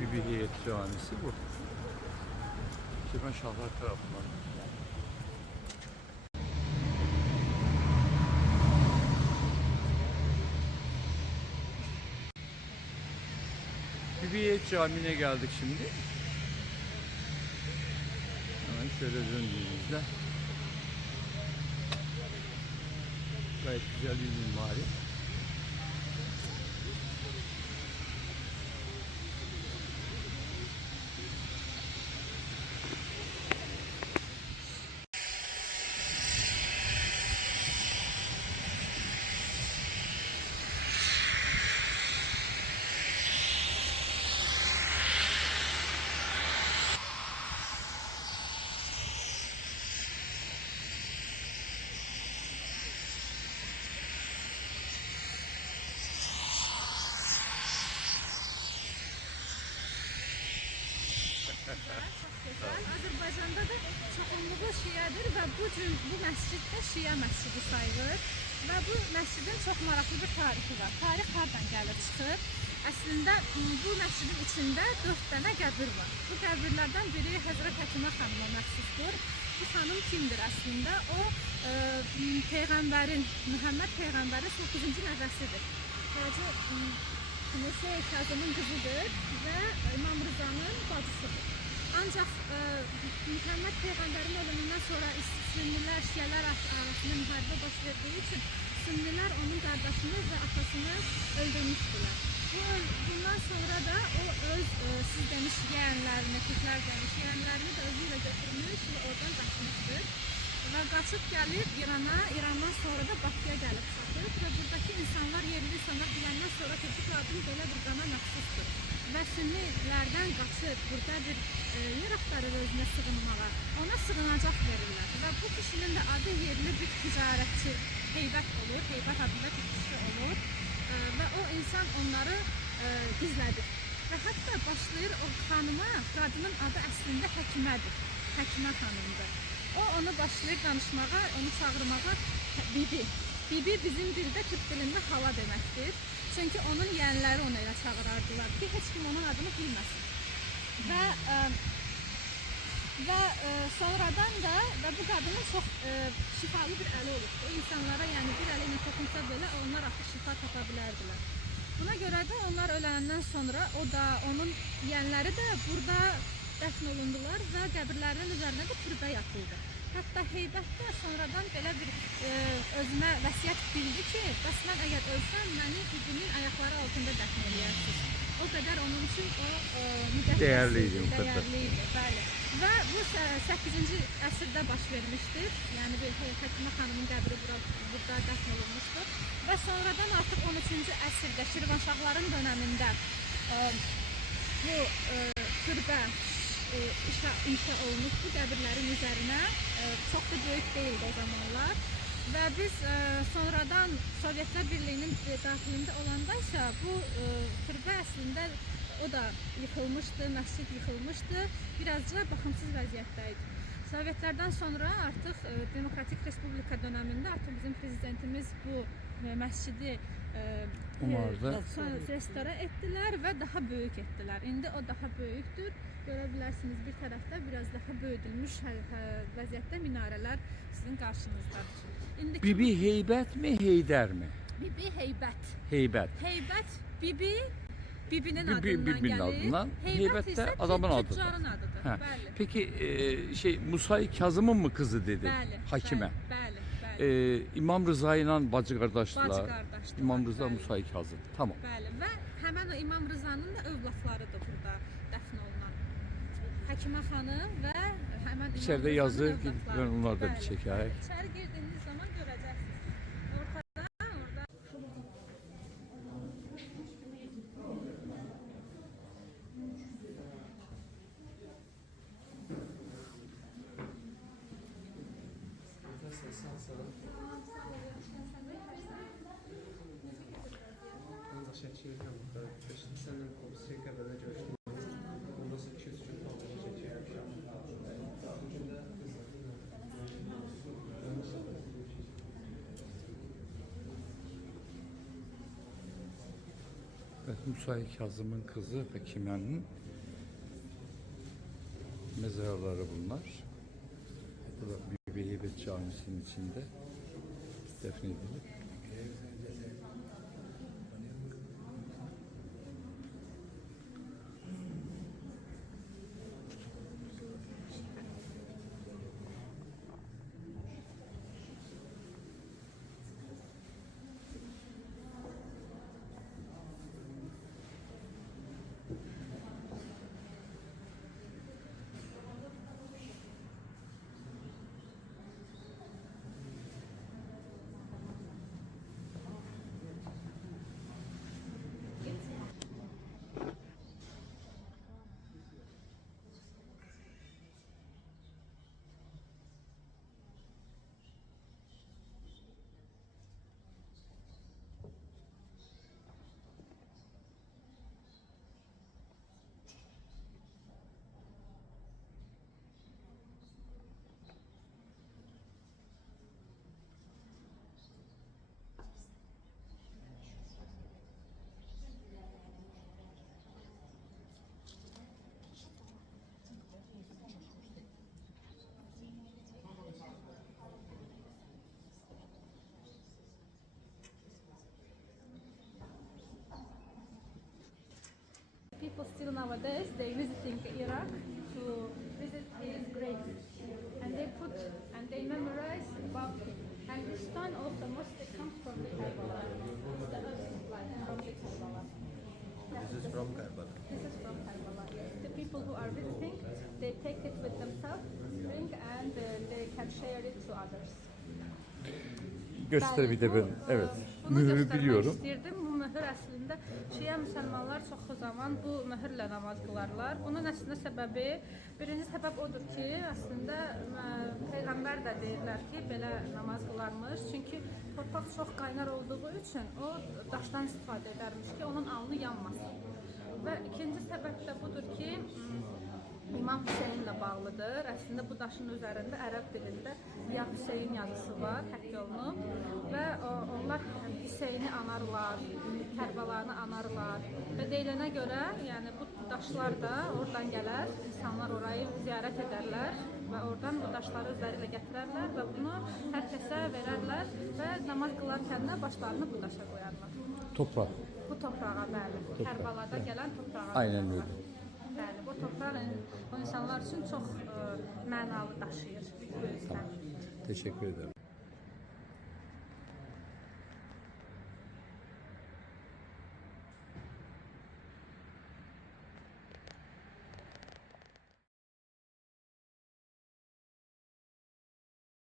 Bir heyet camisi bu. Şirvan Şahlar tarafından. Bir heyet camiine geldik şimdi. Hemen şöyle döndüğümüzde gayet güzel bir mimari. Azərbaycanda da çoxunluğu şiədir və bu məscid də şiə məscidi sayılır və bu məscidin çox maraqlı bir tarixi var. Tarix hardan gəlir çıxır? Əslində bu məscidin içində 4 dənə qəbir var. Bu qəbirlərdən biri Həzrət Həkimə xanıma məxsusdur. Bu xanım kimdir əslində? O Məhəmməd Peyğəmbərin 9-cu nəvəsidir. Hacı Musa Kazımın qızıdır və İmam Rızanın bacısıdır. Ancaq Məhəmməd Peyğəmbərin ölümündən sonra Sünnilər, Şiələr arasında müharibə baş verdiyi üçün Sünnilər onun qardaşını və atasını öldürmüşdülər. Bundan sonra da o öz siz demiş yeğenlərini, Türklər demiş yeğenlərini də özü ilə götürmüş və oradan qaçmışdır. Və qaçıb gəlib İrana, İrandan sonra da Bakıya gəlib çatıb və buradakı insanlar, yerli insanlar biləndən sonra ki, bu qadın belə bir qana məxsusdur və Sünnilərdən qaçır, burada bir yer axtarır özünə sığınmağa, ona sığınacaq verirlər və bu kişinin də adı yerli bir ticarətçi Heybət olur, Heybət adında bir kişi olur və o insan onları gizlədir və hətta başlayır o xanıma, qadının adı əslində Həkimədir, Həkimə xanımdır. O onu başlayır danışmağa, onu çağırmağa Bibi. Bibi bizim dildə, Türk dilində hala deməkdir. Çünki onun yeğenləri onu elə çağırardılar ki, heç kim onun adını bilməsin. Və sonradan da bu qadının çox şifalı bir əli olub. O insanlara, yəni bir əli ilə toxunsa belə onlar artıq şifa tapa bilərdilər. Buna görə də onlar öləndən sonra o da, onun yeğenləri də burada dəfn olundular və qəbirlərinin üzərinə də türbə yapıldı. Hətta Heybətdə sonradan belə bir özünə vəsiyyət bildi ki, bəs mən əgər ölsəm, məni bibinin ayaqları altında dəfn edərsiniz. O qədər onun üçün o dəyərliydi. Bəli. Və bu 8-ci əsrdə baş vermişdir. Yəni bir Həkimə xanımın qəbri burada dəfn olunmuşdur. Və sonradan artıq 13-cü əsrdə Şirvanşahların dönəmində bu türbə inşa olmuş bu qəbirlərin üzərinə, çox da böyük deyildi o zamanlar və biz sonradan Sovyetlər Birliyinin daxilində olanda isə bu türbə əslində o da yıxılmışdı, məscid yıxılmışdı, birazca baxımsız vəziyyətdəydi. Sovyetlərdən sonra artıq Demokratik Respublika dönəmində artıq bizim prezidentimiz bu məscidi restore etdilər və daha böyük etdilər. İndi o daha böyükdür. Görə bilərsiniz bir tərəfdə biraz daha böyüdülmüş vəziyyətdə minarələr sizin qarşınızdadır. Bibi Heybət mi, Heydər mi? Bibi Heybət. Heybət. Heybət Bibinin adından gəlir. Heybət də adamın adıdır. Tüccarın adıdır. Bəli. Peki Musa Kazımın mı kızı dedi? Bəli. Hakimə. Bəli. İmam Rıza ilə bacı qardaşdılar. İmam Rıza, bəli. Musa Kazım. Tamam. Bəli. Və həmən o İmam Rızanın da övladlarıdır burada dəfn olunan. Həkimə xanım və həmən İmam İçəridə yazır ki, ben onlarda bir çəkərək. İçəri girdiğiniz zaman görəcəksiniz. Ortada, orada. Senden komisyon kadar görüştüm. Nasıl çözüm olacak? Evet, Musa Kazım'ın kızı Bekimen'in mezarları bunlar. Burada bir Heybet Camisi'nin içinde defnedilip. People still nowadays they visiting Iraq to visit his grave, and they memorize about him. And this stone also mostly comes from the Karbala. It's the earth supply from the Karbala. This is from Karbala. This is from Karbala. Yes. The people who are visiting, they take it with themselves, bring, and they can share it to others. Göster bir de ben. Evet. Bunu Mührü göstermek biliyorum. istəyirdim. Bu möhür əslində Şiə müsəlmanlar çox zaman bu möhürlə namaz qılarlar. Bunun əslində səbəbi, birinci səbəb odur ki, əslində Peyğəmbər də deyirlər ki, belə namaz qılarmış. Çünki torpaq çox qaynar olduğu üçün o daşdan istifadə edərmiş ki, onun alnı yanmasın. Və ikinci səbəb də budur ki, İmam Hüseynlə bağlıdır. Əslində bu daşın üzərində ərəb dilində Ya Hüseyn yazısı var, həkk olunub və onlar Hüseyni anarlar, Kərbəlanı anarlar və deyilənə görə, yəni bu daşlar da oradan gələr, insanlar orayı ziyarət edərlər və oradan bu daşları özləri ilə gətirərlər və bunu hər kəsə verərlər və namaz qılarkən də başlarını bu daşa qoyarlar. Toprak. Bu torpağa, bəli, Kərbəlada gələn torpağa. Aynen öyle. Bəli, bu torpaq o insanlar üçün çox mənalı daşıyır bu yüzden. Teşekkür ederim.